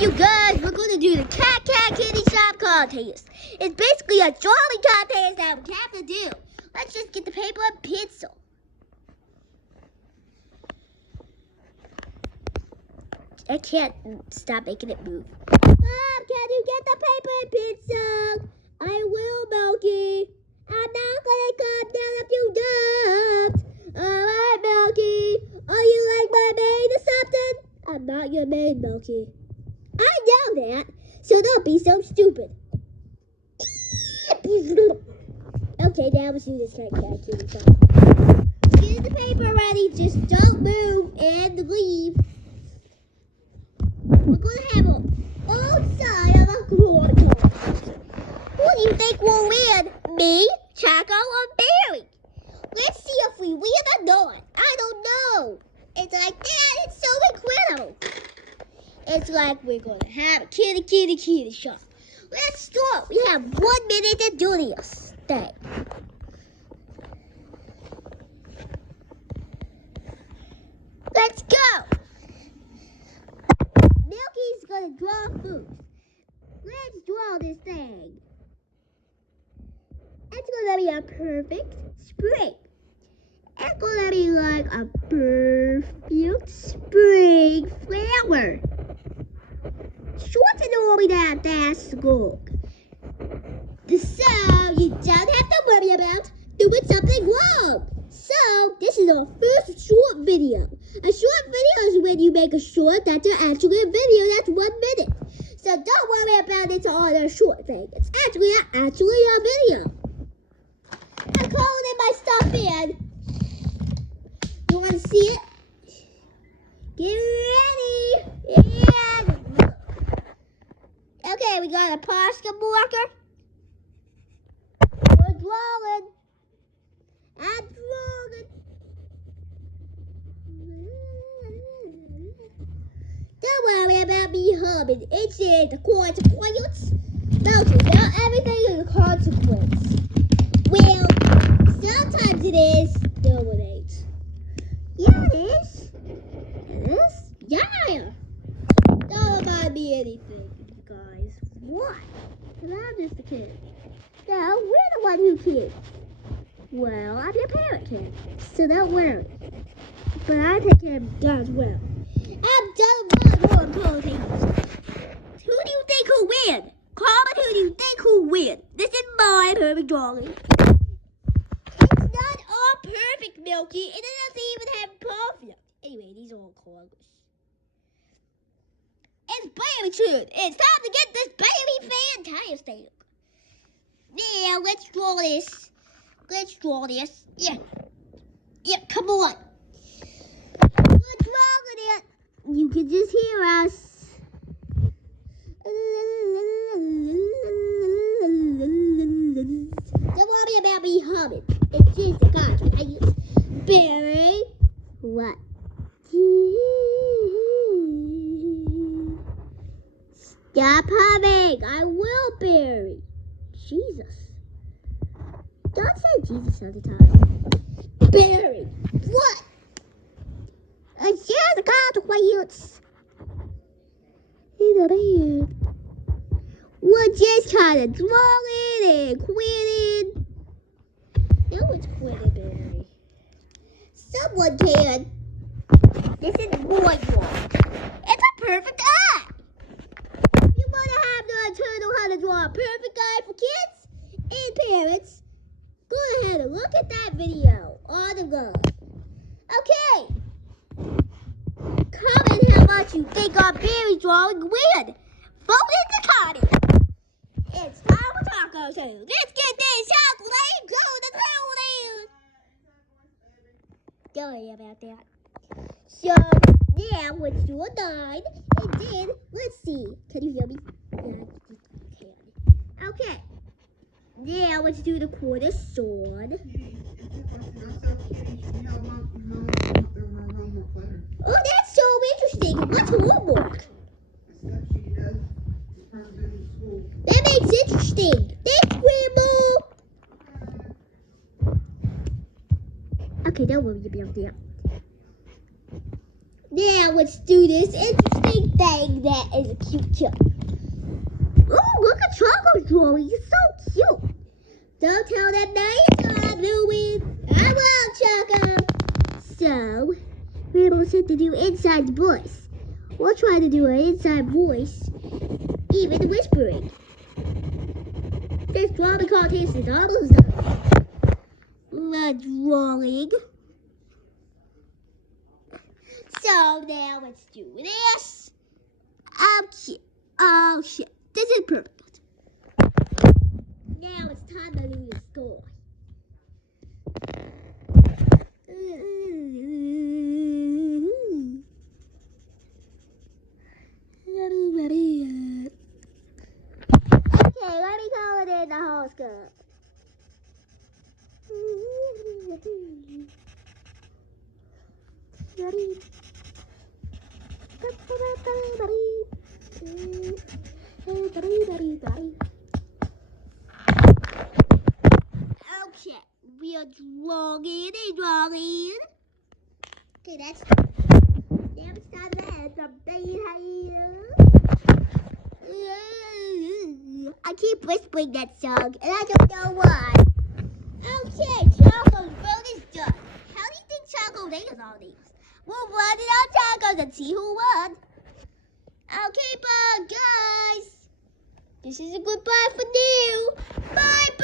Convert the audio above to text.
you guys, we're going to do the Cat Kitty Shop contest. It's basically a drawing contest that we have to do. Let's just get the paper and pencil. I can't stop making it move. Mom, can you get the paper and pencil? I will, Milky. I'm not going to come down if you don't. Alright, Milky. Are you like my maid or something? I'm not your maid, Milky. I know that, so don't be so stupid. Okay, now let's do this Cat Kitty Shop. Get the paper ready, just don't move and leave. We're going to have an old side of a quarter contest. Who do you think will win? Me, Chaco, or Barry? Let's see if we win or not. I don't know. It's like that. It's so incredible. It's like we're going to have a kitty shop. Let's start. We have 1 minute to do this thing. Let's go. Milky's going to draw food. Let's draw this thing. It's going to be a perfect spring. It's going to be like a perfect spring flower. Short and all that fast school. So you don't have to worry about doing something wrong. So this is our first short video. A short video is when you make a short that's actually a video that's 1 minute. So don't worry about it on a short thing. It's actually a video. I'm calling in my stuff in. You want to see it? Get ready. And okay, we got a Posca marker. We're drawing. I'm drawing. Don't worry about me humming. It's the consequence. No, not everything is a consequence. Well, sometimes it is. No, it ain't. Yeah, it is. It is? Yeah. Don't remind me anything, guys. What? Because I'm just a kid. No, we're the one who kids. Well, I'm your parent kid. So don't worry. But I take care of God's will. I'm done with more important things. Who do you think will win? Comment who do you think will win? This is my perfect drawing. It's not all perfect, Milky. It doesn't even have perfect. Anyway, these are all colors. It's baby turn. It's time to get this baby fantastic. Yeah, let's draw this. Let's draw this. Yeah. Yeah, come on. We're drawing it. You can just hear us. Don't worry about me humming. It's just a contract. Barry. What? Stop humming. I will, Barry. Jesus. Don't say Jesus all the time. Barry. What? It's just a consequence. He's a man. We're just kind of drawing and quitting. No one's quitting, Barry. Someone can. This is more drawing. It's a perfect eye. If you want to have the tutorial how to draw a perfect eye for kids and parents, go ahead and look at that video on the go. Okay. Comment how much you think our Barry drawing win. Vote in the comments. It's time for Taco 2. Let's get this chocolate. Go to the building. Sorry about that. So, now let's do a 9. And then, let's see. Can you hear me? Yeah, I can. Okay. Now, let's do the quarter sword. Oh, that's so interesting. What's homework? That makes it interesting. Thanks, Grandma. Okay, don't worry about that. Now let's do this interesting thing that is a cute tip. Oh, look at Choco's drawing. He's so cute. Don't tell them that I'm doing. I won't, Choco. So, we're going to do inside voice. We'll try to do an inside voice, even whispering. This drawing contest is almost done. The drawing. So now let's do this. Oh shit. This is perfect. Now it's time to do the score. Okay, let me call it in the horoscope. Okay, we are drawing and drawing. Okay, that's now it's time to add something here. I keep whispering that song, and I don't know why. Okay, Choco's vote is done. How do you think Choco nails all these? We'll run it on Choco's and see who won. Okay, bye, guys. This is a goodbye for now. Bye.